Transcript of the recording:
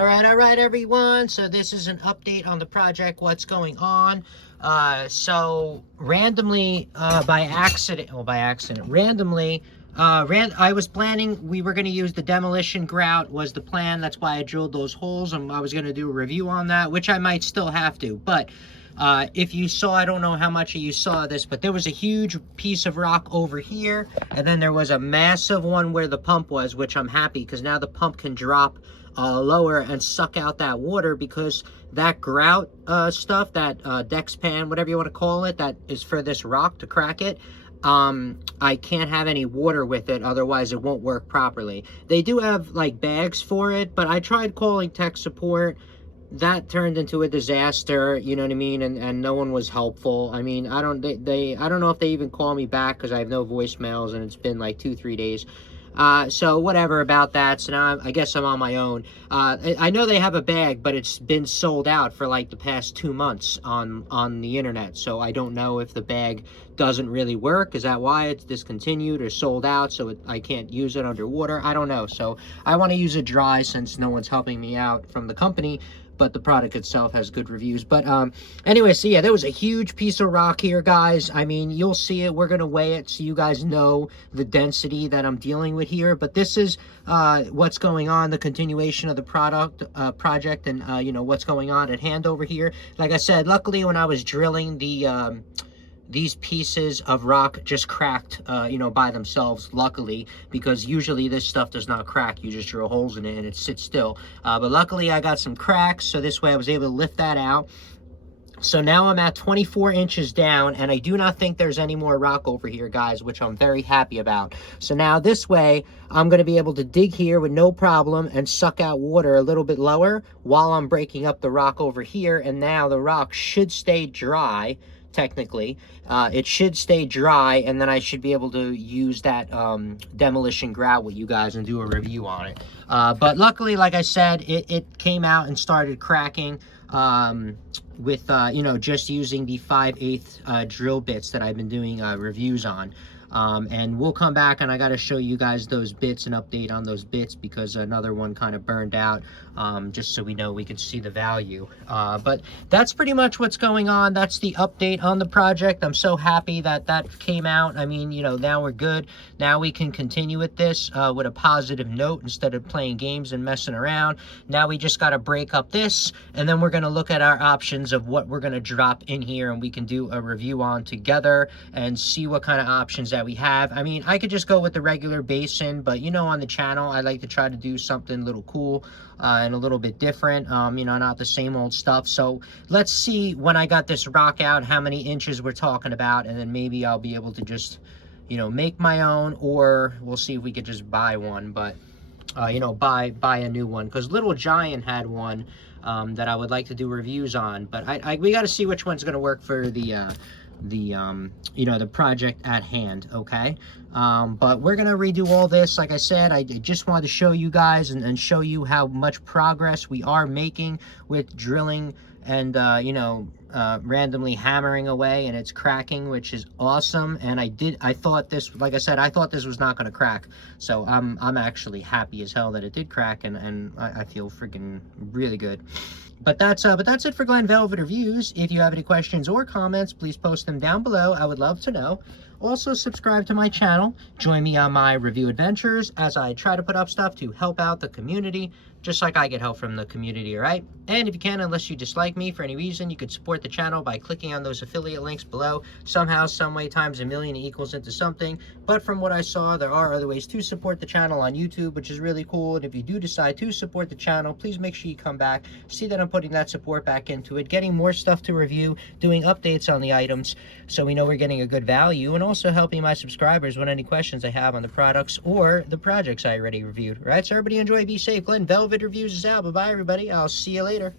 All right, everyone. So this is an update on the project, what's going on. So randomly, randomly, I was planning, we were going to use the demolition grout was the plan. That's why I drilled those holes, and I was going to do a review on that, which I might still have to. But if you saw, I don't know how much of you saw this, but there was a huge piece of rock over here, and then there was a massive one where the pump was, which I'm happy because now the pump can drop lower and suck out that water, because that grout stuff, that Dexpan, whatever you want to call it, that is for this rock to crack it. I can't have any water with it, otherwise it won't work properly. They do have like bags for it, but I tried calling tech support. That turned into a disaster, you know what I mean, and no one was helpful. I mean, I don't know if they even call me back, because I have no voicemails and it's been like 2-3 days. So whatever about that. So now I guess I'm on my own. I know they have a bag, but it's been sold out for like the past 2 months on the internet. So I don't know if the bag doesn't really work. Is that why it's discontinued or sold out, so I can't use it underwater? I don't know. So I want to use it dry, since no one's helping me out from the company, but the product itself has good reviews. But anyway, so yeah, there was a huge piece of rock here, guys. I mean, you'll see it. We're going to weigh it so you guys know the density that I'm dealing with here. But this is what's going on, the continuation of the project, and you know, what's going on at hand over here. Like I said, luckily when I was drilling, these pieces of rock just cracked, you know, by themselves, luckily, because usually this stuff does not crack. You just drill holes in it and it sits still. But luckily I got some cracks, so this way I was able to lift that out. So now I'm at 24 inches down, and I do not think there's any more rock over here, guys, which I'm very happy about. So now this way, I'm going to be able to dig here with no problem and suck out water a little bit lower while I'm breaking up the rock over here. And now the rock should stay dry. Technically, it should stay dry, and then I should be able to use that demolition grout with you guys and do a review on it. But luckily, like I said, it came out and started cracking with you know, just using the 5/8 drill bits that I've been doing reviews on. And we'll come back, and I got to show you guys those bits, and update on those bits, because another one kind of burned out, just so we know we can see the value. But that's pretty much what's going on. That's the update on the project. I'm so happy that that came out. I mean, you know, now we're good. Now we can continue with this with a positive note instead of playing games and messing around. Now we just got to break up this, and then we're going to look at our options of what we're going to drop in here, and we can do a review on together and see what kind of options that we have. I mean, I could just go with the regular basin, but you know, on the channel I like to try to do something a little cool and a little bit different, you know, not the same old stuff. So let's see, when I got this rock out, how many inches we're talking about, and then maybe I'll be able to just, you know, make my own, or we'll see if we could just buy one. But you know, buy a new one, because Little Giant had one that I would like to do reviews on, but we got to see which one's going to work for the you know, the project at hand. Okay, but we're gonna redo all this. Like I said, I just wanted to show you guys and show you how much progress we are making with drilling and you know, randomly hammering away, and it's cracking, which is awesome. And I thought this, like I said, I thought this was not going to crack, so I'm actually happy as hell that it did crack, and I feel freaking really good. But that's it for Glenn Velvet Reviews. If you have any questions or comments, please post them down below. I would love to know. Also, subscribe to my channel. Join me on my review adventures as I try to put up stuff to help out the community, just like I get help from the community, all right? And if you can, unless you dislike me for any reason, you could support the channel by clicking on those affiliate links below. Somehow, some way, times a million equals into something. But from what I saw, there are other ways to support the channel on YouTube, which is really cool. And if you do decide to support the channel, please make sure you come back, see that I'm putting that support back into it, getting more stuff to review, doing updates on the items, so we know we're getting a good value, and also helping my subscribers with any questions they have on the products or the projects I already reviewed. All right, so everybody enjoy, be safe. Glenn Velvet Reviews is out. Bye-bye, everybody. I'll see you later.